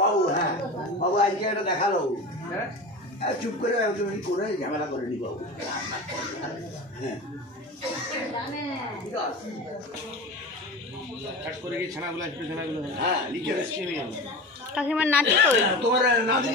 বাবু হ্যাঁ বাবু আজকে একটা দেখালো চুপ করে করে ঝামেলা করে নি বাবু হ্যাঁ কাকিমার নাতি তো তোমার নাতি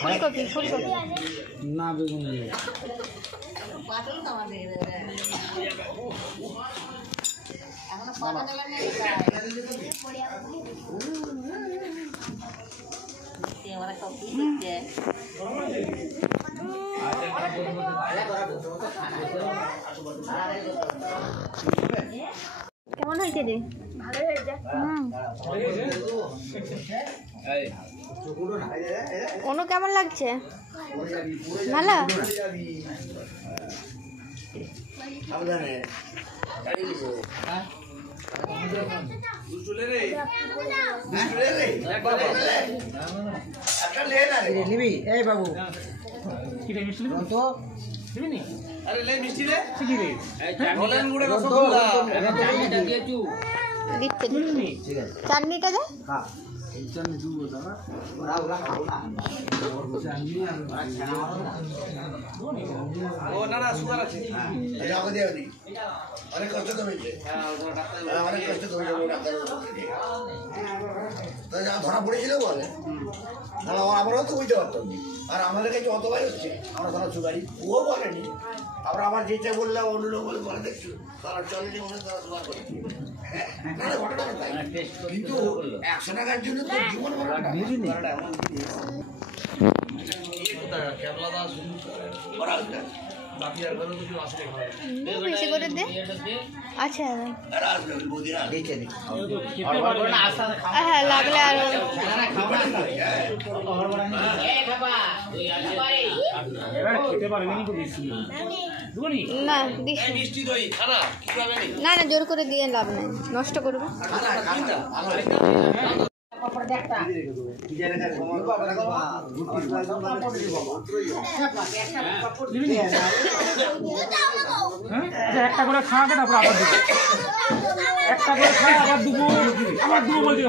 ফুলকপি ফুলকপি না বেগুন কেমন হয়েছে রে? ভালো হয়েছে। অনু কেমন লাগছে? ভালো। নিবি এই বাবু তো চাটনিটা দে অনেক কষ্ট কমেছে অনেক কষ্ট কমেছে ধরা পড়েছিল বলে আমরাও তো বুঝতে পারতাম আর আমাদের কাছে অতবার হচ্ছে আমরা ধরা সুগারি ও বলেনি আবার আমার যেটা বললাম অন্য লোক বলে বলে দেখছো তারা চলেনি মনে তারা সুগার করে কিন্তু 100 টাকার জন্য তো জীবন বেশি করে দে আচ্ছা হ্যাঁ লাগলে আর না না না জোর করে দিয়ে লাভ নেই নষ্ট করবে একটা করে খাওয়াবে তারপর আবার দুপুর একটা করে খাওয়া আবার দুপুর বলছি